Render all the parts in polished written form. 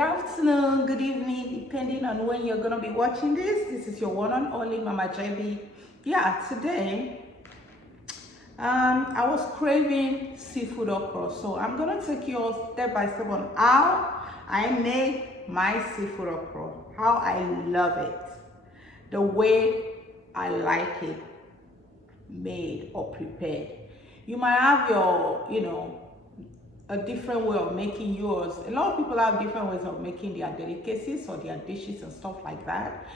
afternoon, good evening, depending on when you're gonna be watching this. This is your one and only Mama JB. Yeah, today I was craving seafood okra, so I'm gonna take you all step by step on how I make my seafood okra, how I love it, the way I like it made or prepared. You might have your, a different way of making yours. A lot of people have different ways of making their delicacies or their dishes and stuff like that.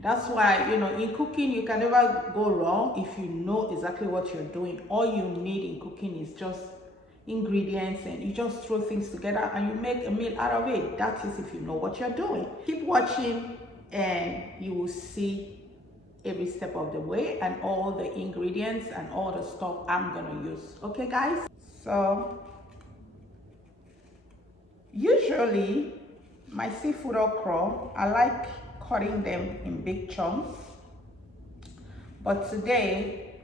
That's why, in cooking, you can never go wrong if you know exactly what you're doing. All you need in cooking is just ingredients, and you just throw things together and you make a meal out of it. That is if you know what you're doing. Keep watching and you will see every step of the way and all the ingredients and all the stuff I'm gonna use. Okay, guys? So, usually, my seafood okra, I like cutting them in big chunks. But today,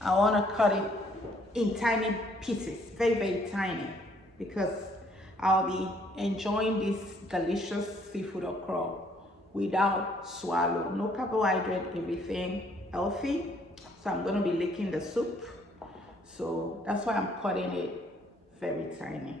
I want to cut it in tiny pieces, very, very tiny, because I'll be enjoying this delicious seafood okra without swallow. No carbohydrate, everything healthy. So I'm going to be licking the soup. So that's why I'm cutting it very tiny.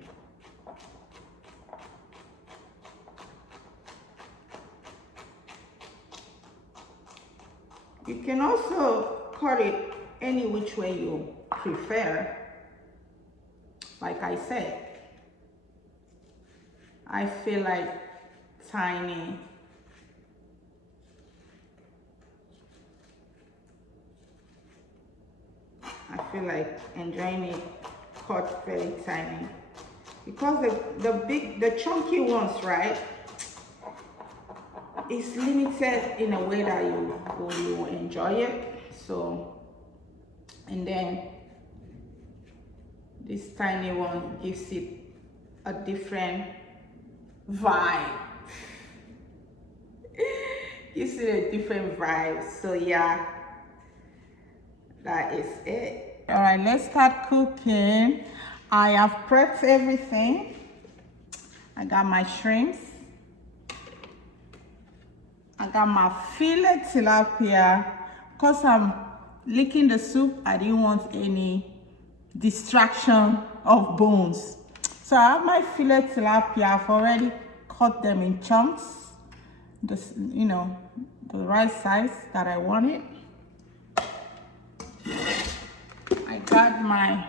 You can also cut it any which way you prefer. Like I said, I feel like tiny. I feel like enjoying it cut very tiny. Because the chunky ones, right? It's limited in a way that you will enjoy it. So, and then this tiny one gives it a different vibe. Gives it a different vibe. So yeah, that is it. All right, let's start cooking. I have prepped everything. I got my shrimps. I got my fillet tilapia. Because I'm licking the soup, I didn't want any distraction of bones. So I have my fillet tilapia. I've already cut them in chunks. The right size that I wanted. I got my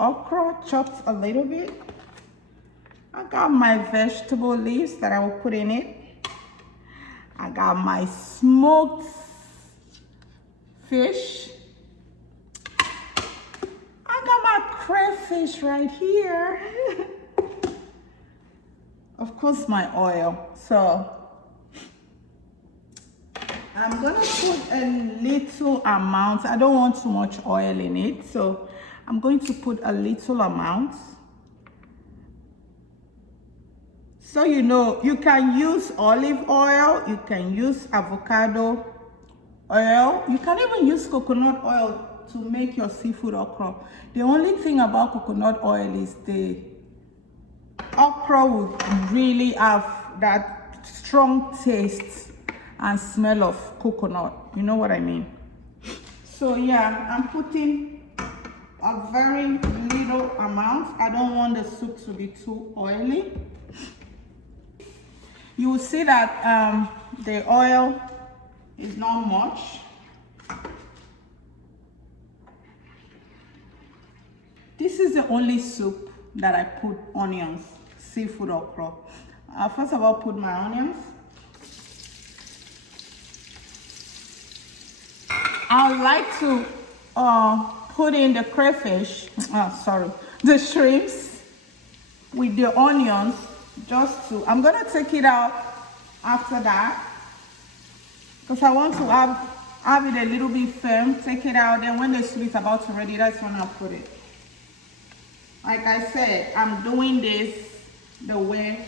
okra chopped a little bit. I got my vegetable leaves that I will put in it. I got my smoked fish. I got my crayfish right here. Of course, my oil. So I'm gonna put a little amount. I don't want too much oil in it, so I'm going to put a little amount. So you can use olive oil, you can use avocado oil, you can even use coconut oil to make your seafood okra. The only thing about coconut oil is the okra will really have that strong taste and smell of coconut. You know what I mean? So yeah, I'm putting a very little amount. I don't want the soup to be too oily. You will see that the oil is not much. This is the only soup that I put onions, seafood okra. First of all, put my onions. I would like to put in the crayfish, the shrimps with the onions. I'm gonna take it out after that because I want to have it a little bit firm. Take it out, then when the soup is about to ready, that's when I'll put it. Like I said, I'm doing this the way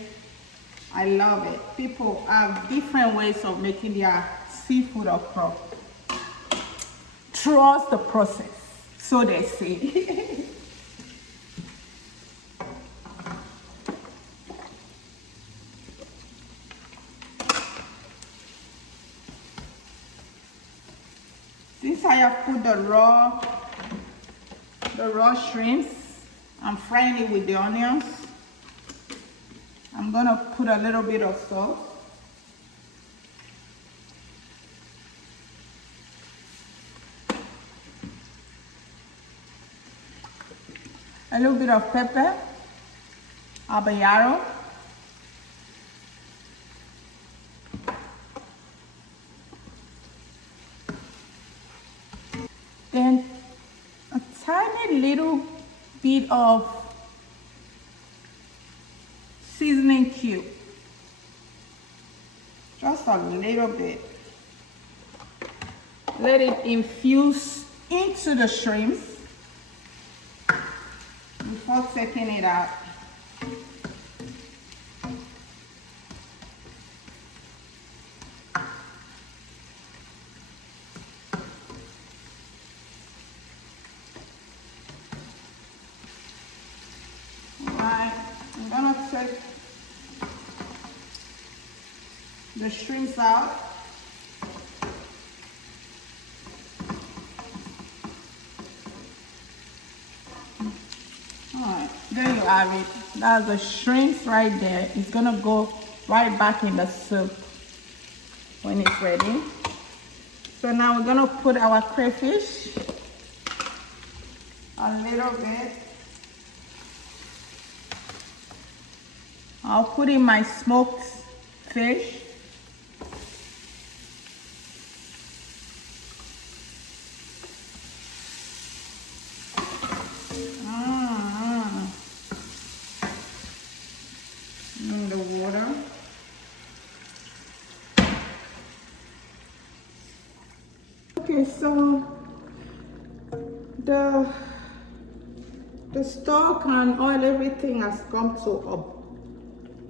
I love it. People have different ways of making their seafood okra. Trust the process, so they say. Since I have put the raw shrimps, I'm frying it with the onions. I'm gonna put a little bit of salt. A little bit of pepper, habanero. Then a tiny little bit of seasoning cube. Just a little bit. Let it infuse into the shrimps before taking it out. Alright, I'm gonna take the shrimps out. Alright, there you have it. That's the shrimps right there. It's gonna go right back in the soup when it's ready. So now we're gonna put our crayfish a little bit. I'll put in my smoked fish. In the water. Okay, so the stock and oil, everything has come to a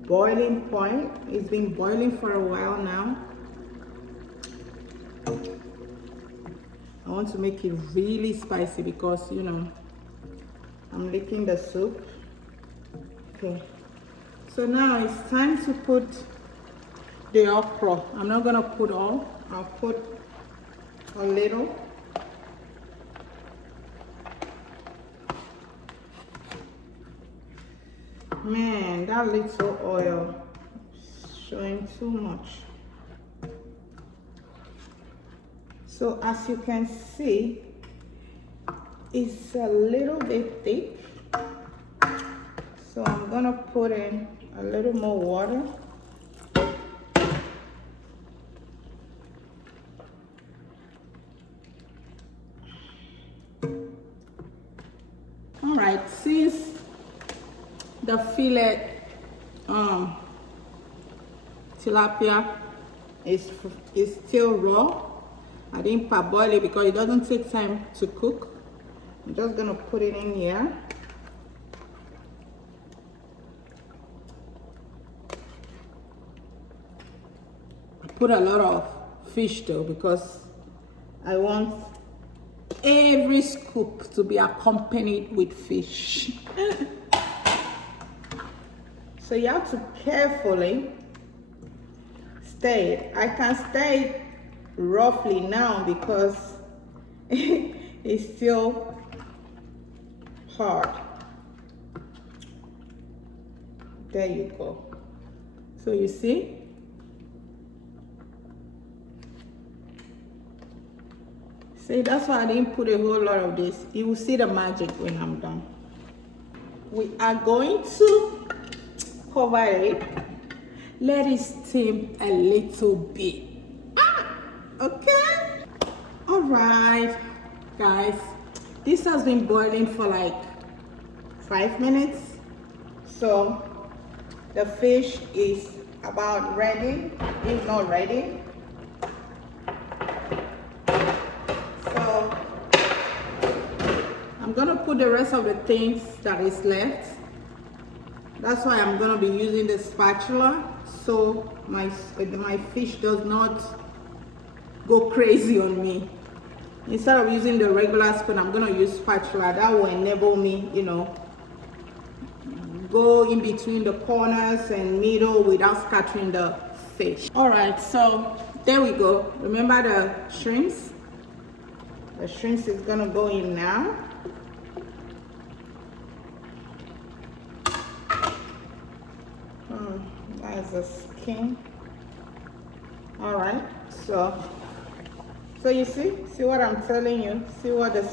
boiling point. It's been boiling for a while now. I want to make it really spicy because, you know, I'm licking the soup. Okay, so now it's time to put the okra. I'm not gonna put all, I'll put a little. Man, that little oil is showing too much. So as you can see, it's a little bit thick. So I'm gonna put in a little more water. All right, since the fillet tilapia is still raw, I didn't parboil it because it doesn't take time to cook. I'm just gonna put it in here. I put a lot of fish though because I want every scoop to be accompanied with fish. So you have to carefully stir it. I can stir it roughly now because it's still hard. There you go. So you see? See, that's why I didn't put a whole lot of this. You will see the magic when I'm done. We are going to cover it. Let it steam a little bit. Okay? All right, guys. This has been boiling for like 5 minutes. So the fish is about ready, if not ready. So I'm gonna put the rest of the things that is left. That's why I'm gonna be using the spatula so my fish does not go crazy on me. Instead of using the regular spoon, I'm gonna use spatula. That will enable me, you know, go in between the corners and middle without scattering the fish. All right, so there we go. Remember the shrimps? The shrimps is gonna go in now. That's the skin. All right, so you see what I'm telling you. See what the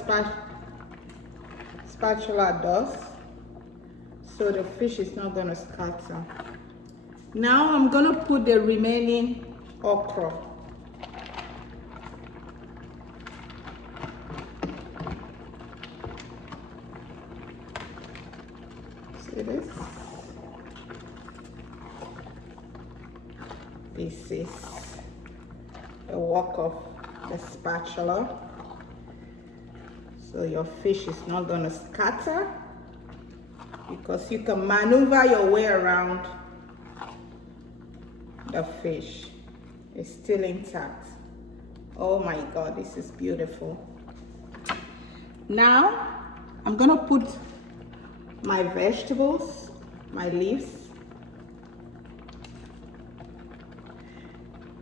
spatula does. So the fish is not gonna scatter. Now I'm gonna put the remaining okra. See this? This is the work of the spatula. So your fish is not gonna scatter because you can maneuver your way around the fish. It's still intact. Oh my God, this is beautiful. Now I'm gonna put my vegetables, my leaves.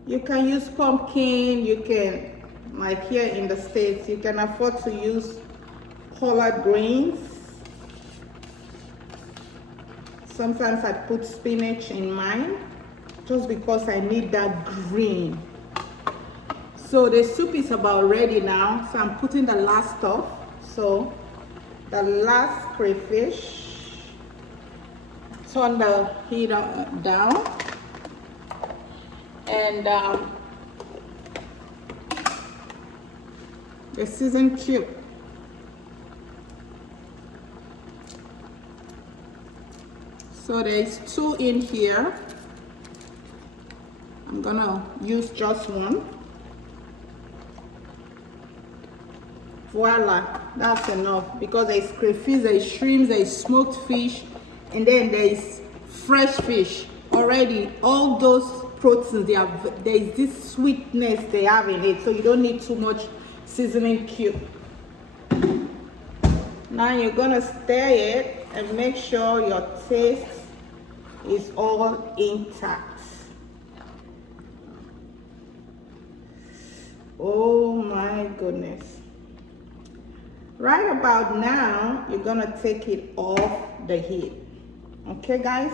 You can use pumpkin, you can, like here in the States, you can afford to use collard greens. Sometimes I put spinach in mine just because I need that green. So the soup is about ready now, so I'm putting the last stuff. So the last crayfish, turn the heat down, and the seasoned cube. So there's 2 in here. I'm gonna use just one. Voila, that's enough, because there's crayfish, there's shrimps, there's smoked fish, and then there's fresh fish already. All those proteins, there's this sweetness they have in it, so you don't need too much seasoning cube. Now you're gonna stir it and make sure your taste is all intact. Oh my goodness. Right about now, you're gonna take it off the heat. Okay, guys?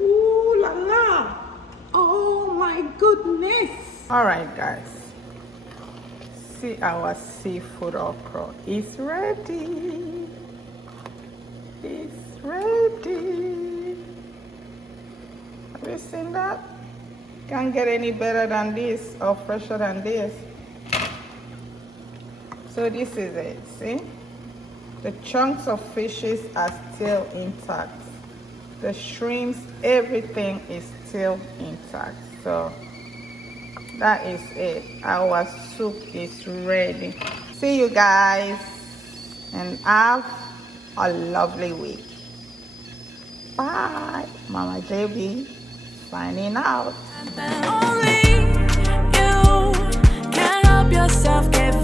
Ooh la la! Oh my goodness! All right, guys. See, our seafood okra is ready. It's ready. Have you seen that? Can't get any better than this or fresher than this. So this is it, see? The chunks of fishes are still intact. The shrimps, everything is still intact. So that is it. Our soup is ready. See you guys and have a lovely week. Bye. Mama JB signing out. Only you can help yourself get